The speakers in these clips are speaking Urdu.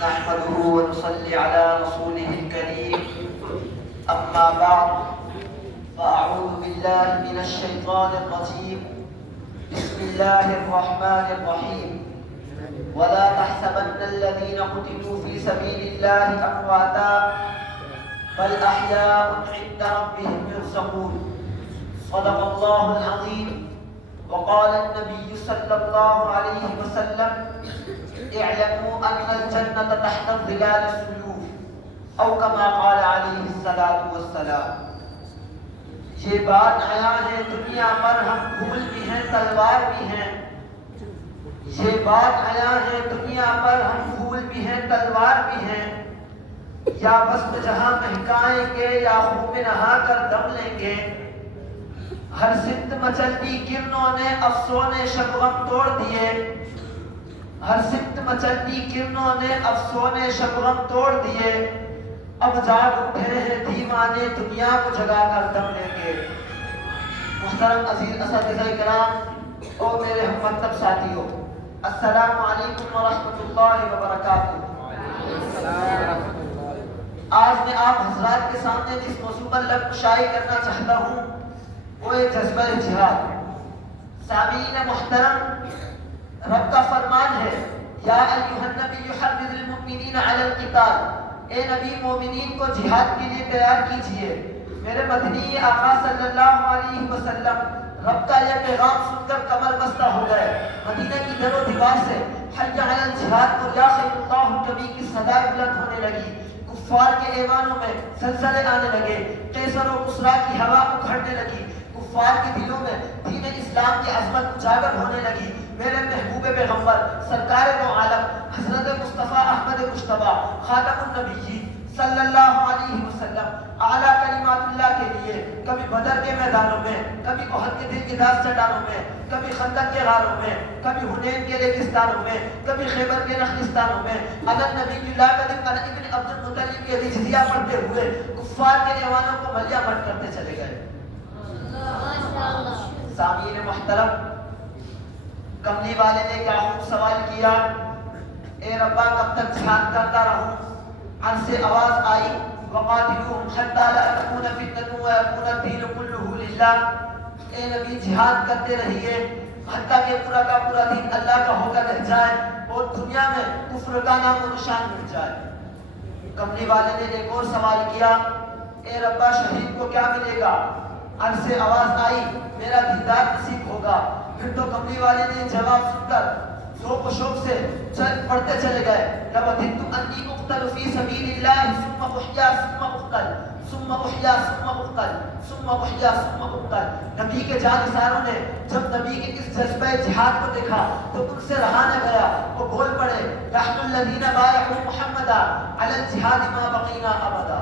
نحمده ونصلي على رسوله الكريم أما بعد فأعوذ بالله من الشيطان الرجيم بسم الله الرحمن الرحيم ولا تحسبن الذين قتلوا في سبيل الله أمواتا بل أحياء عند ربهم يرزقون صدق الله العظيم. وقال النبي صلى الله عليه وسلم اعلموا أن الجنة تحت ظلال السيوف أو كما قال عليه الصلاة والسلام. یہ بات آیا ہے دنیا پر ہم پھول بھی ہیں تلوار بھی ہیں. یہ بات آیا ہے دنیا پر ہم پھول بھی ہیں تلوار بھی ہیں. یا بس جہاں مہکائیں گے یا خون میں نہا کر دم لیں گے. ہر سمت مچلتی کرنوں نے افسونے شبغم توڑ دیے. ہر سمت مچلتی کرنوں نے افسونے شبغم توڑ دیے. اب جاگ اٹھے ہیں دیوانے دنیا کو جگا کر دم لیں گے. محترم عزیز اساتذہ کرام اور میرے ہم مکتب ساتھیوں، السلام علیکم ورحمۃ اللہ وبرکاتہ. آج میں آپ حضرات کے سامنے جس موضوع پر لب کشائی کرنا چاہتا ہوں وہ ہے جذبہ جہاد. سامعین محترم، رب کا فرمان ہے یا ایھا النبی حرض المؤمنین علی القتال، اے نبی مومنین کو جہاد کے لیے تیار کیجئے. میرے مدنی آقا صلی اللہ علیہ وسلم رب کا یہ پیغام سن کر کمر بستہ ہو گئے. مدینہ کی در و دیوار سے حی علی الجہاد اور یا خیر اللہ النبی کی صدا بلند ہونے لگی. کفار کے ایوانوں میں زلزلے آنے لگے. قیصر و کسریٰ کی ہوا اکھڑنے لگی. کفار کے دلوں میں دین اسلام کی عظمت اجاگر ہونے لگی. میرے محبوب پیغمبر سرکار دو عالم حضرت مصطفیٰ احمد مجتبیٰ خاتم النبیین صلی اللہ علیہ وسلم اعلیٰ کلمات اللہ کے لیے کبھی بدر کے میدانوں میں، کبھی احد کے دل کی داس چٹانوں میں، کبھی خندق کے غاروں میں، کبھی حنین کے ریگستانوں میں، کبھی خیبر کے نخلستانوں میں علی نبی اللہ کریم علی ابن عبد المطلب کے رجزیہ پڑھتے ہوئے کفار کے ایوانوں کو ملیہ مٹ کرتے چلے گئے. سامعین محترم، کملی والے نے کیا خوب سوال کیا، اے ربا کب تک جہاد کرتا رہوں؟ عرض سے آواز آئی وقاتلوہم حتی لا تکون فتنة ویکون الدین کلہ للہ. اے نبی جہاد کرتے رہیے حتیٰ کہ پورا کا پورا دین اللہ کا ہو کر رہ جائے اور دنیا میں کفر کا نام و نشان مٹ جائے. کملی والے نے ایک اور سوال کیا، اے ربا شہید کو کیا ملے گا؟ عرض سے آواز آئی میرا دیدار نصیب ہوگا. پھر تو کملی والے نے جواب سن کر ذوق و شوق سے پڑھتے چلے گئے. لَوَدِدْتُ أَنِّي أُقْتَلُ فِي سَبِيلِ اللَّهِ ثُمَّ أُحْيَا ثُمَّ أُقْتَلُ ثُمَّ أُحْيَا ثُمَّ أُقْتَلُ ثُمَّ أُحْيَا ثُمَّ أُقْتَلُ. نبی کے جانثاروں نے جب نبی کے اس جذبہ جہاد کو دیکھا تو ان سے رہا نہ گیا. وہ بول پڑے نحن الذین بایعوا محمدا علی الجہاد ما بقینا ابدا.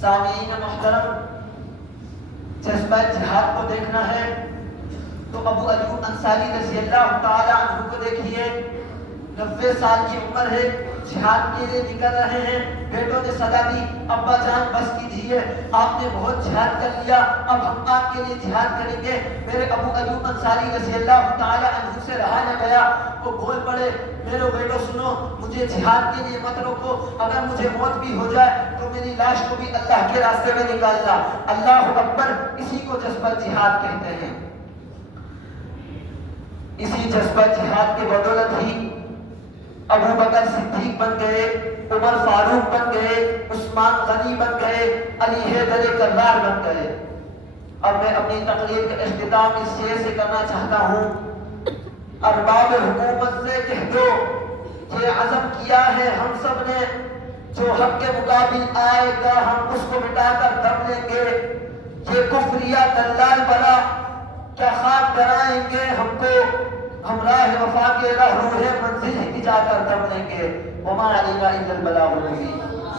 سامعین محترم، جذبہ جہاد کو دیکھنا ہے تو ابو ایوب انصاری رضی اللہ تعالی عنہ کو دیکھیے. 90 سال کی عمر ہے، جہاد کے لیے نکل رہے ہیں. بیٹوں نے صدا دی ابا جان بس کیجیے، آپ نے بہت جہاد کر لیا، اب ہم آپ کے لیے جہاد کریں گے. میرے ابو ایوب انصاری رضی اللہ تعالی عنہ سے رہا نہ گیا. وہ بول پڑے میرے بیٹو سنو، مجھے جہاد کے لیے مت روکو. اگر مجھے موت بھی ہو جائے تو میری لاش کو بھی اللہ کے راستے میں نکالنا. اللہ اکبر، اسی کو جذبہ جہاد کہتے ہیں. اسی جذبہ جہاد کے بدولت ہی ابو بکر صدیق بن گئے، عمر فاروق بن گئے، عثمان غنی بن گئے، علی حیدر کرار بن گئے. اب میں اپنی تقریر کا اختتام اس شعر سے کرنا چاہتا ہوں. ارباب حکومت سے کہہ دو یہ عزم کیا ہے ہم سب نے، جو حق کے مقابل آئے گا ہم اس کو مٹا کر دم لیں گے. یہ کفریہ دلال بلا کیا خواب ڈرائیں گے ہم کو، ہم راہ وفا کے راہ روح منزل ہی جا کر دم لیں گے. وما علینا الا البلاغ المبین.